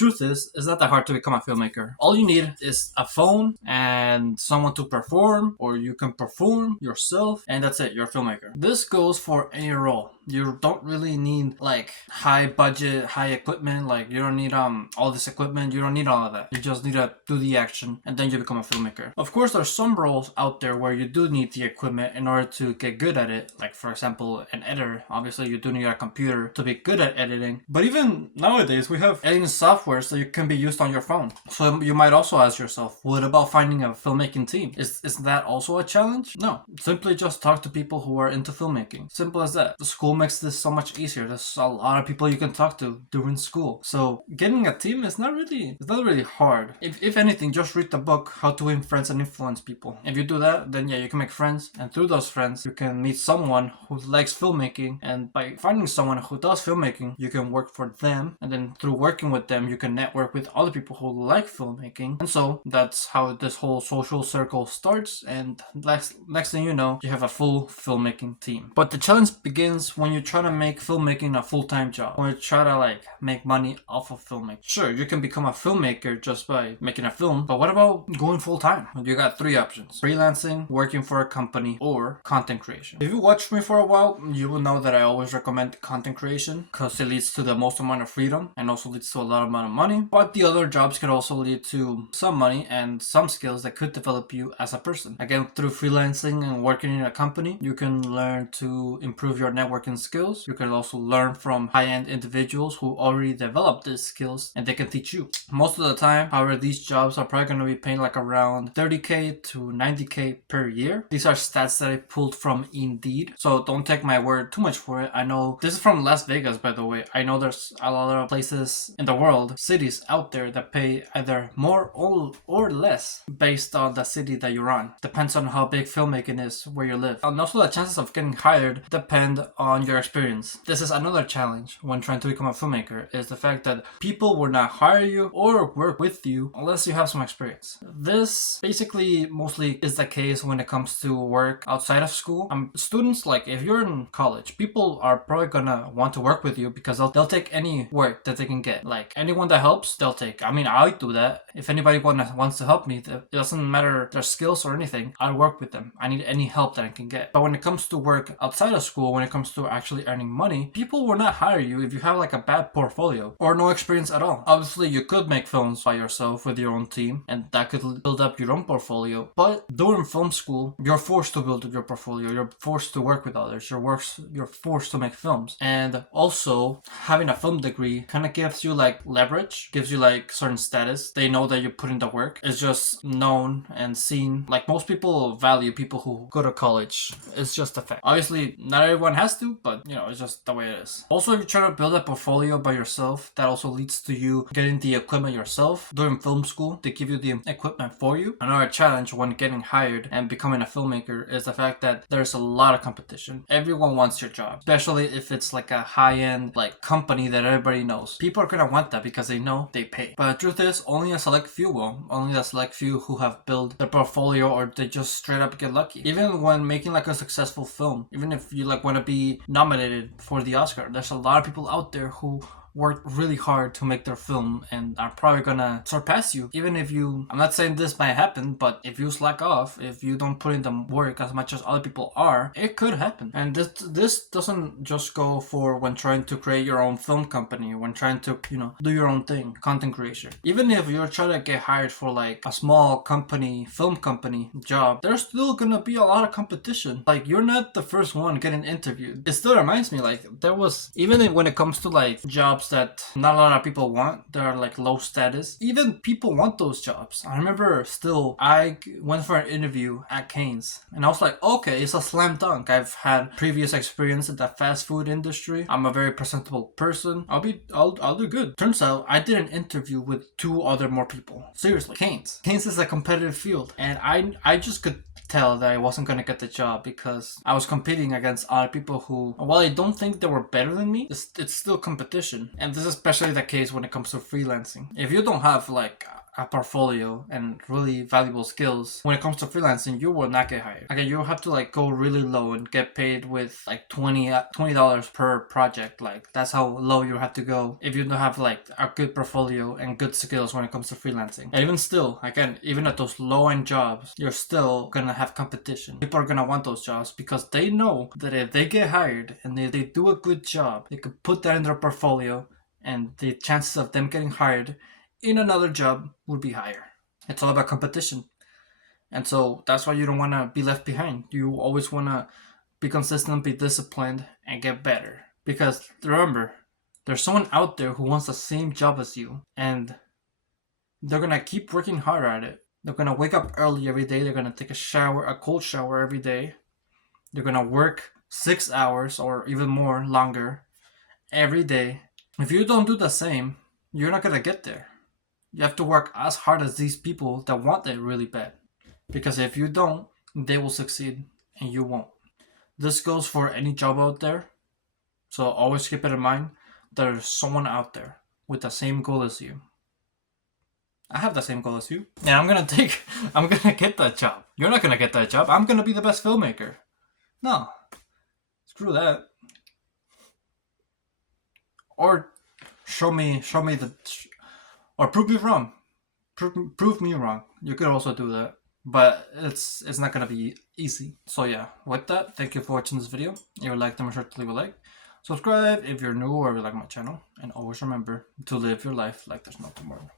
truth is, it's not that hard to become a filmmaker. All you need is a phone and someone to perform, or you can perform yourself, and that's it, you're a filmmaker. This goes for any role. You don't really need like high budget, high equipment. Like you don't need all this equipment. You don't need all of that. You just need to do the action, and then you become a filmmaker. Of course, there's some roles out there where you do need the equipment in order to get good at it. Like for example, an editor. Obviously, you do need a computer to be good at editing. But even nowadays, we have editing softwares that you can be used on your phone. So you might also ask yourself, what about finding a filmmaking team? Is that also a challenge? No. Simply just talk to people who are into filmmaking. Simple as that. The school makes this so much easier. There's a lot of people you can talk to during school. So getting a team is not really hard. If anything, just read the book How to Win Friends and Influence People. If you do that, then yeah, you can make friends, and through those friends you can meet someone who likes filmmaking, and by finding someone who does filmmaking, you can work for them, and then through working with them you can network with other people who like filmmaking. And so that's how this whole social circle starts, and next thing you know, you have a full filmmaking team. But the challenge begins when you try to make filmmaking a full-time job, when you try to like make money off of filmmaking. Sure, you can become a filmmaker just by making a film, but what about going full-time? You got three options: freelancing, working for a company, or content creation. If you watched me for a while, you will know that I always recommend content creation because it leads to the most amount of freedom and also leads to a lot amount of money. But the other jobs could also lead to some money and some skills that could develop you as a person. Again, through freelancing and working in a company, you can learn to improve your networking skills. You can also learn from high-end individuals who already developed these skills, and they can teach you. Most of the time, however, these jobs are probably going to be paying like around 30k to 90k per year. These are stats that I pulled from Indeed, so don't take my word too much for it. I know this is from Las Vegas, by the way. I know there's a lot of places in the world, cities out there that pay either more or less based on the city that you're on. Depends on how big filmmaking is where you live. And also the chances of getting hired depend on your experience. This is another challenge when trying to become a filmmaker, is the fact that people will not hire you or work with you unless you have some experience. This basically mostly is the case when it comes to work outside of school. Students, like if you're in college, people are probably gonna want to work with you because they'll take any work that they can get. Like anyone that helps, they'll take. I mean, I do that. If anybody wants to help me, it doesn't matter their skills or anything, I'll work with them. I need any help that I can get. But when it comes to work outside of school, when it comes to actually earning money, people will not hire you if you have like a bad portfolio or no experience at all. Obviously, you could make films by yourself with your own team, and that could build up your own portfolio. But during film school, you're forced to build your portfolio. You're forced to work with others. You're forced to make films. And also, having a film degree kind of gives you like leverage, gives you like certain status. They know that you put in the work. It's just known and seen. Like most people value people who go to college. It's just a fact. Obviously, not everyone has to, but you know, it's just the way it is. Also, if you try to build a portfolio by yourself, that also leads to you getting the equipment yourself. During film school, they give you the equipment for you. Another challenge when getting hired and becoming a filmmaker is the fact that there's a lot of competition. Everyone wants your job, especially if it's like a high-end like company that everybody knows. People are gonna want that because they know they pay. But the truth is, only a select few will. Only a select few who have built their portfolio, or they just straight up get lucky. Even when making like a successful film, even if you like want to be nominated for the Oscar, there's a lot of people out there who worked really hard to make their film and are probably gonna surpass you. Even if you, I'm not saying this might happen, but if you slack off, if you don't put in the work as much as other people are, it could happen. And this doesn't just go for when trying to create your own film company, when trying to, you know, do your own thing, content creation. Even if you're trying to get hired for like a small company, film company job, there's still gonna be a lot of competition. Like you're not the first one getting interviewed. It still reminds me, like there was, even when it comes to like jobs that not a lot of people want, that are like low status, even people want those jobs. I remember still, I went for an interview at Cane's and I was like, okay, it's a slam dunk. I've had previous experience in the fast food industry. I'm a very presentable person. I'll do good. Turns out I did an interview with two other more people. Seriously, Cane's is a competitive field, and I just could tell that I wasn't gonna get the job because I was competing against other people who, while I don't think they were better than me, it's still competition. And this is especially the case when it comes to freelancing. If you don't have like a portfolio and really valuable skills, when it comes to freelancing, you will not get hired. Okay, you'll have to like go really low and get paid with like $20 per project. Like that's how low you have to go if you don't have like a good portfolio and good skills when it comes to freelancing. And even still, again, even at those low-end jobs, you're still gonna have competition. People are gonna want those jobs because they know that if they get hired and they do a good job, they could put that in their portfolio, and the chances of them getting hired in another job would be higher. It's all about competition. And so that's why you don't want to be left behind. You always want to be consistent, be disciplined, and get better. Because remember, there's someone out there who wants the same job as you, and they're going to keep working hard at it. They're going to wake up early every day. They're going to take a cold shower every day. They're going to work 6 hours or even more longer every day. If you don't do the same, you're not going to get there. You have to work as hard as these people that want it really bad. Because if you don't, they will succeed and you won't. This goes for any job out there. So always keep it in mind. There's someone out there with the same goal as you. I have the same goal as you. And I'm gonna get that job. You're not gonna get that job. I'm gonna be the best filmmaker. No. Screw that. Or show me or prove me wrong. Prove me wrong. You could also do that. But it's not gonna be easy. So yeah, with that, thank you for watching this video. If you liked it, make sure to leave a like. Subscribe if you're new or if you like my channel. And always remember to live your life like there's no tomorrow.